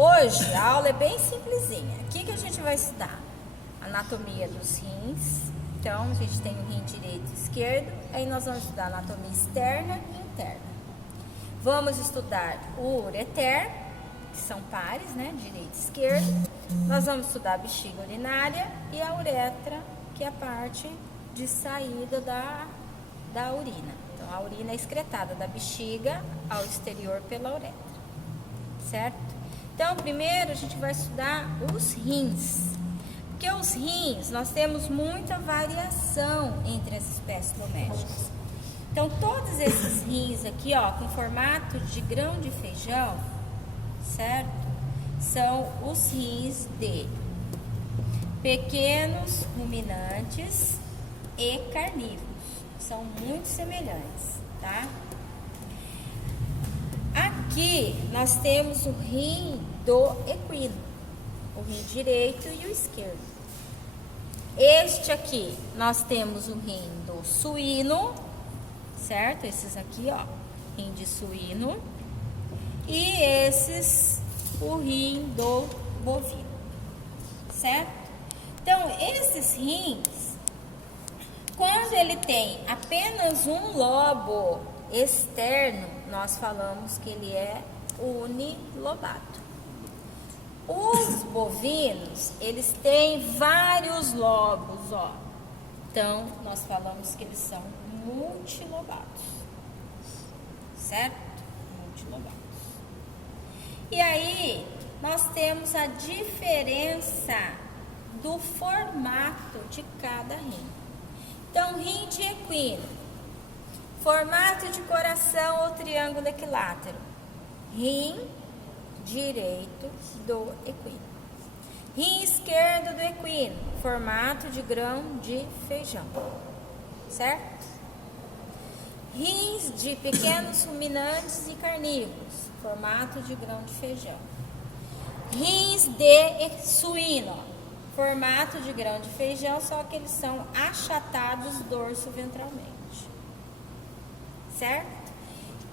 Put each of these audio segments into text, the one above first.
Hoje a aula é bem simplesinha. O que a gente vai estudar? Anatomia dos rins. Então, a gente tem o rim direito e esquerdo. Aí nós vamos estudar anatomia externa e interna. Vamos estudar o ureter, que são pares, né? Direito e esquerdo. Nós vamos estudar a bexiga urinária e a uretra, que é a parte de saída da urina. Então, a urina é excretada da bexiga ao exterior pela uretra, certo? Então, primeiro a gente vai estudar os rins. Porque os rins, nós temos muita variação entre as espécies domésticas. Então, todos esses rins aqui, ó, com formato de grão de feijão, certo? São os rins de pequenos ruminantes e carnívoros. São muito semelhantes, tá? Aqui nós temos o rim do equino, o rim direito e o esquerdo. Este aqui nós temos o rim do suíno, certo? Esses aqui, ó, rim de suíno. E esses, o rim do bovino, certo? Então, esses rins, quando ele tem apenas um lobo externo, nós falamos que ele é unilobado. Os bovinos, eles têm vários lobos, ó. Então, nós falamos que eles são multilobados, certo? Multilobados. E aí, nós temos a diferença do formato de cada rim. Então, rim de equino, formato de coração ou triângulo equilátero. Rim direito do equino. Rim esquerdo do equino, formato de grão de feijão, certo? Rins de pequenos ruminantes e carnívoros, formato de grão de feijão. Rins de suíno, formato de grão de feijão, só que eles são achatados dorso-ventralmente, certo?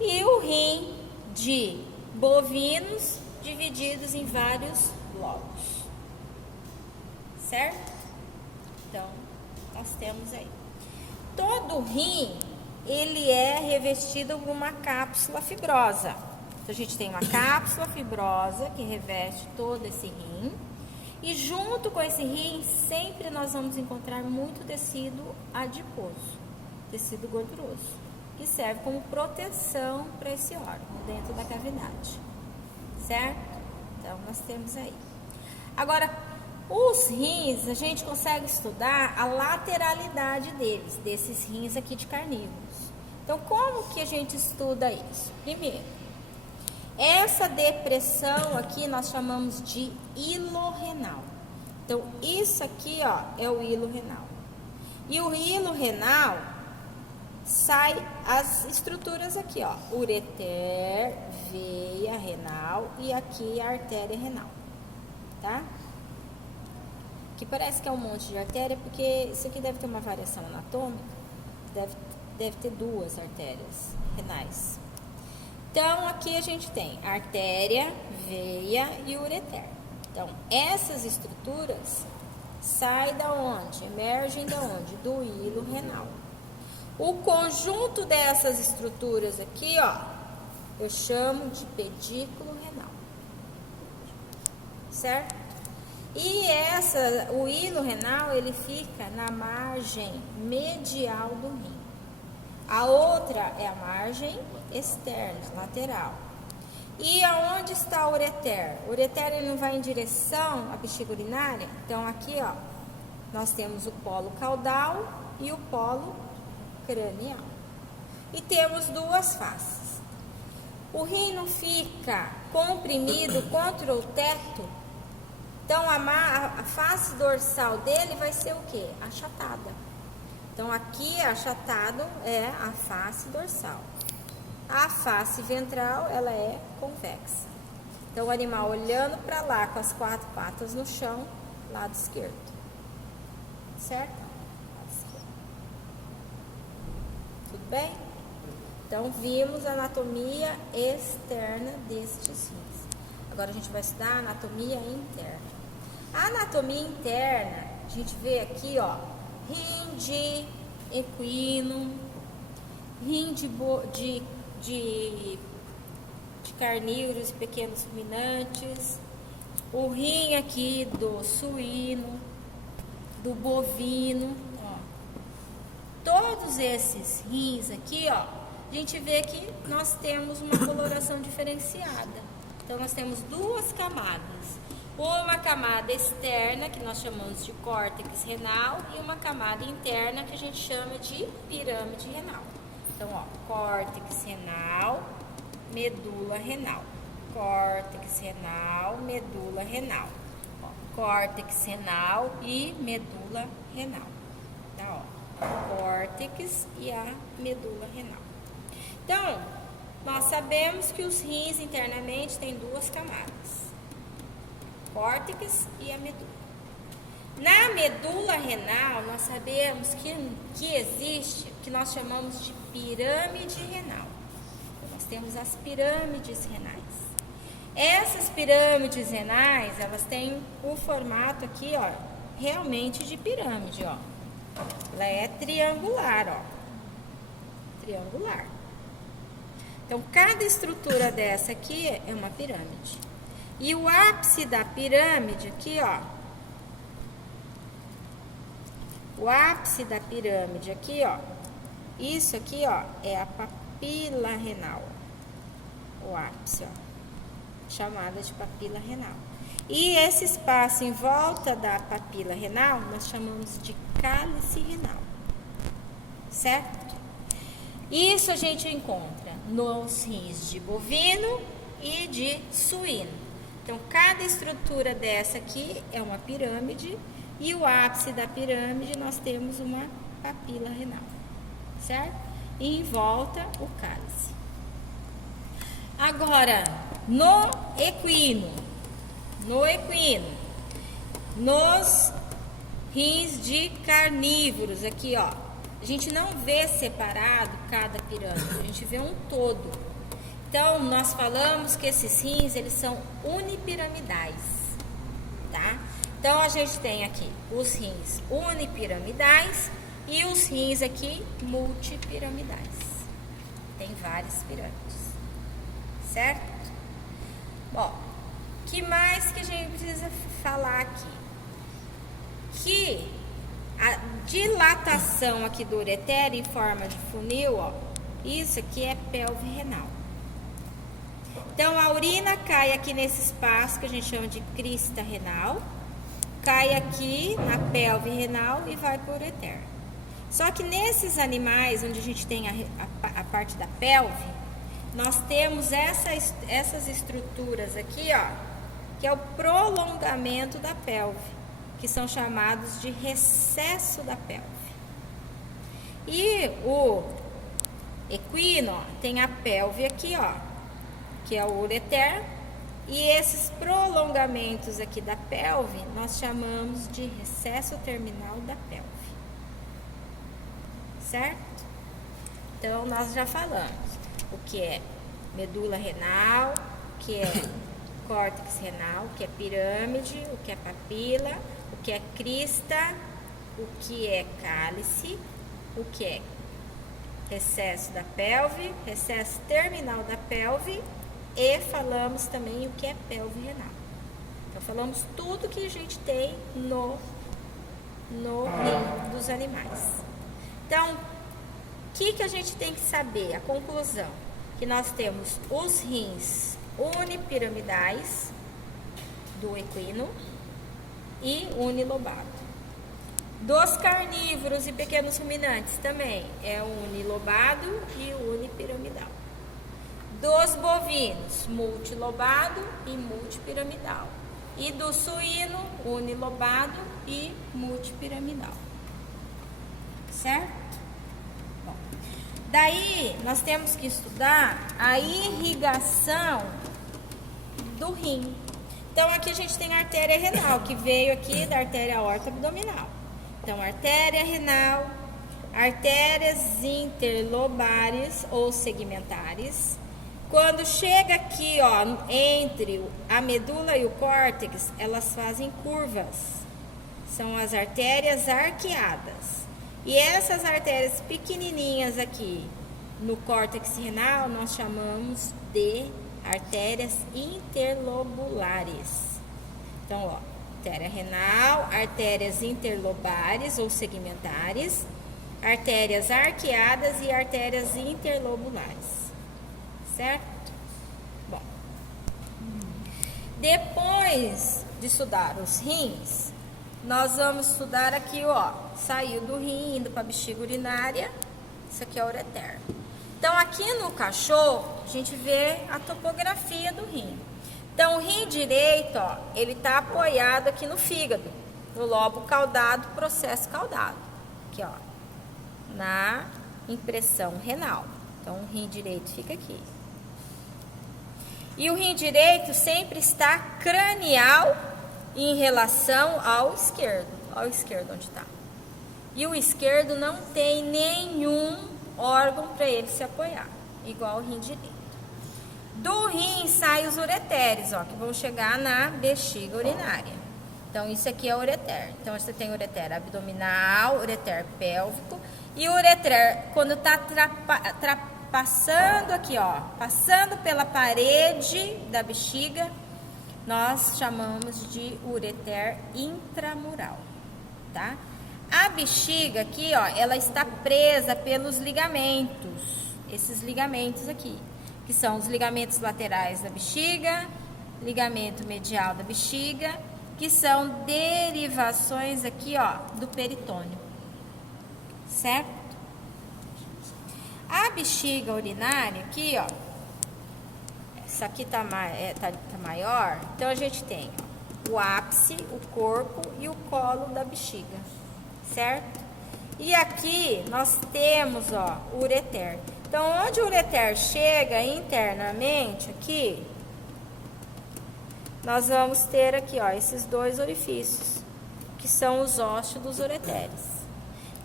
E o rim de bovinos, divididos em vários lobos, certo? Então, nós temos aí. Todo rim, ele é revestido por uma cápsula fibrosa. Então, a gente tem uma cápsula fibrosa que reveste todo esse rim. E junto com esse rim, sempre nós vamos encontrar muito tecido adiposo, tecido gorduroso, que serve como proteção para esse órgão dentro da cavidade, certo? Então, nós temos aí. Agora, os rins, a gente consegue estudar a lateralidade deles, desses rins aqui de carnívoros. Então, como que a gente estuda isso? Primeiro, essa depressão aqui nós chamamos de hilo renal. Então, isso aqui, ó, é o hilo renal. E o hilo renal sai as estruturas aqui, ó, ureter, veia renal e aqui a artéria renal, tá? Que parece que é um monte de artéria, porque isso aqui deve ter uma variação anatômica, deve ter duas artérias renais. Então, aqui a gente tem artéria, veia e ureter. Então, essas estruturas saem da onde? Emergem da onde? Do hilo renal. O conjunto dessas estruturas aqui, ó, eu chamo de pedículo renal, certo? E o hilo renal, ele fica na margem medial do rim. A outra é a margem externa, lateral. E aonde está o ureter? O ureter, ele não vai em direção à bexiga urinária. Então, aqui, ó, nós temos o polo caudal e o polo cranial. E temos duas faces. O rim não fica comprimido contra o teto. Então, a face dorsal dele vai ser o quê? Achatada. Então, aqui achatado é a face dorsal. A face ventral, ela é convexa. Então, o animal olhando para lá com as quatro patas no chão, lado esquerdo. Certo? Lado esquerdo. Tudo bem? Então, vimos a anatomia externa destes rins. Agora a gente vai estudar a anatomia interna. A anatomia interna, a gente vê aqui, ó, rim de equino, rim de carnívoros e pequenos ruminantes, o rim aqui do suíno, do bovino, ó. Todos esses rins aqui, ó, a gente vê que nós temos uma coloração diferenciada. Então nós temos duas camadas. Uma camada externa, que nós chamamos de córtex renal, e uma camada interna, que a gente chama de pirâmide renal. Então, ó, córtex renal, medula renal. Córtex renal, medula renal. Ó, córtex renal e medula renal. Tá, ó, córtex e a medula renal. Então, nós sabemos que os rins internamente têm duas camadas. Córtex e a medula. Na medula renal, nós sabemos que existe o que nós chamamos de pirâmide renal. Então, nós temos as pirâmides renais. Essas pirâmides renais, elas têm o formato aqui, ó, realmente de pirâmide, ó. Ela é triangular, ó. Triangular. Então, cada estrutura dessa aqui é uma pirâmide. E o ápice da pirâmide aqui, ó. O ápice da pirâmide aqui, ó. Isso aqui, ó, é a papila renal. O ápice, ó. Chamada de papila renal. E esse espaço em volta da papila renal, nós chamamos de cálice renal. Certo? Isso a gente encontra nos rins de bovino e de suíno. Então, cada estrutura dessa aqui é uma pirâmide e o ápice da pirâmide nós temos uma papila renal, certo? E em volta o cálice. Agora, no equino, nos rins de carnívoros aqui, ó, a gente não vê separado cada pirâmide, a gente vê um todo. Então, nós falamos que esses rins, eles são unipiramidais, tá? Então, a gente tem aqui os rins unipiramidais e os rins aqui multipiramidais. Tem várias pirâmides, certo? Bom, que mais que a gente precisa falar aqui? Que a dilatação aqui do ureter em forma de funil, ó, isso aqui é pelve renal. Então, a urina cai aqui nesse espaço que a gente chama de crista renal, cai aqui na pelve renal e vai para o ureter. Só que nesses animais, onde a gente tem a parte da pelve, nós temos essas estruturas aqui, ó, que é o prolongamento da pelve, que são chamados de recesso da pelve. E o equino, ó, tem a pelve aqui, ó, que é o ureter, e esses prolongamentos aqui da pelve nós chamamos de recesso terminal da pelve, certo? Então nós já falamos o que é medula renal, o que é córtex renal, o que é pirâmide, o que é papila, o que é crista, o que é cálice, o que é recesso da pelve, recesso terminal da pelve. E falamos também o que é pelve renal. Então, falamos tudo que a gente tem no rim dos animais. Então, o que a gente tem que saber? A conclusão, que nós temos os rins unipiramidais do equino e unilobado. Dos carnívoros e pequenos ruminantes também é o unilobado e o unipiramidal. Dos bovinos, multilobado e multipiramidal. E do suíno, unilobado e multipiramidal. Certo? Bom, daí, nós temos que estudar a irrigação do rim. Então, aqui a gente tem a artéria renal, que veio aqui da artéria aorta abdominal. Então, artéria renal, artérias interlobares ou segmentares, Quando chega aqui, ó, entre a medula e o córtex, elas fazem curvas. São as artérias arqueadas. E essas artérias pequenininhas aqui no córtex renal, nós chamamos de artérias interlobulares. Então, ó, artéria renal, artérias interlobares ou segmentares, artérias arqueadas e artérias interlobulares. Certo? Bom. Depois de estudar os rins, nós vamos estudar aqui, ó, saiu do rim, indo para a bexiga urinária, isso aqui é o ureter. Então, aqui no cachorro, a gente vê a topografia do rim. Então, o rim direito, ó, ele está apoiado aqui no fígado, no lobo caudado, processo caudado, aqui, ó, na impressão renal. Então, o rim direito fica aqui. E o rim direito sempre está cranial em relação ao esquerdo. Olha o esquerdo onde está. E o esquerdo não tem nenhum órgão para ele se apoiar, igual o rim direito. Do rim saem os ureteres, ó, que vão chegar na bexiga urinária. Então, isso aqui é o ureter. Então, você tem o ureter abdominal, ureter pélvico. E o ureter, quando está passando aqui, ó, passando pela parede da bexiga, nós chamamos de ureter intramural, tá? A bexiga aqui, ó, ela está presa pelos ligamentos, esses ligamentos aqui, que são os ligamentos laterais da bexiga, ligamento medial da bexiga, que são derivações aqui, ó, do peritônio, certo? A bexiga urinária aqui, ó, essa aqui tá maior, então a gente tem, ó, o ápice, o corpo e o colo da bexiga, certo? E aqui nós temos, ó, o ureter. Então, onde o ureter chega internamente aqui, nós vamos ter aqui, ó, esses dois orifícios, que são os ósseos dos ureteres.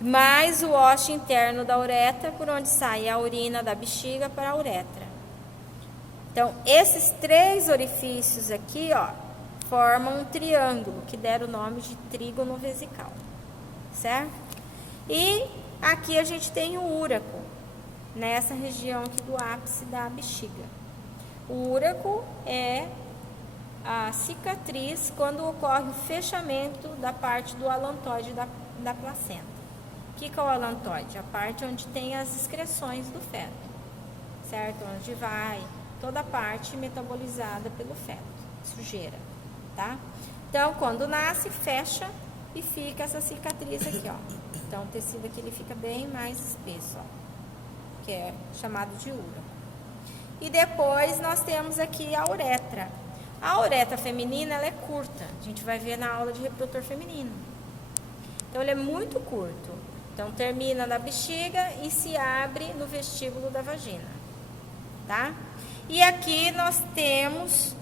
Mais o ósseo interno da uretra, por onde sai a urina da bexiga para a uretra. Então, esses três orifícios aqui, ó, formam um triângulo, que deram o nome de trígono vesical, certo? E aqui a gente tem o úraco, nessa região aqui do ápice da bexiga. O úraco é a cicatriz quando ocorre o fechamento da parte do alantoide da placenta. O que é o alantoide? A parte onde tem as excreções do feto, certo? Onde vai toda a parte metabolizada pelo feto, sujeira, tá? Então, quando nasce, fecha e fica essa cicatriz aqui, ó. Então, o tecido aqui ele fica bem mais espesso, ó, que é chamado de úraco. E depois nós temos aqui a uretra. A uretra feminina, ela é curta. A gente vai ver na aula de reprodutor feminino. Então, ele é muito curto. Então, termina na bexiga e se abre no vestíbulo da vagina, tá? E aqui nós temos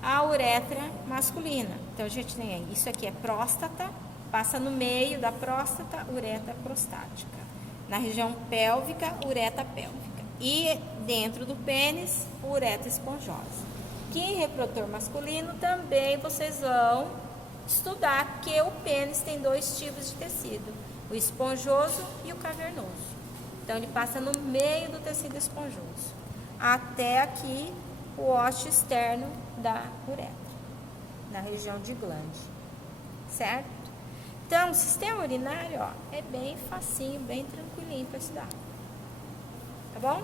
a uretra masculina. Então, a gente tem aí, isso aqui é próstata, passa no meio da próstata, uretra prostática. Na região pélvica, uretra pélvica. E dentro do pênis, uretra esponjosa. Que em reprodutor masculino também vocês vão estudar que o pênis tem dois tipos de tecido, o esponjoso e o cavernoso. Então, ele passa no meio do tecido esponjoso, até aqui o ósseo externo da uretra, na região de glande, certo? Então, o sistema urinário, ó, é bem facinho, bem tranquilinho para estudar. Tá bom?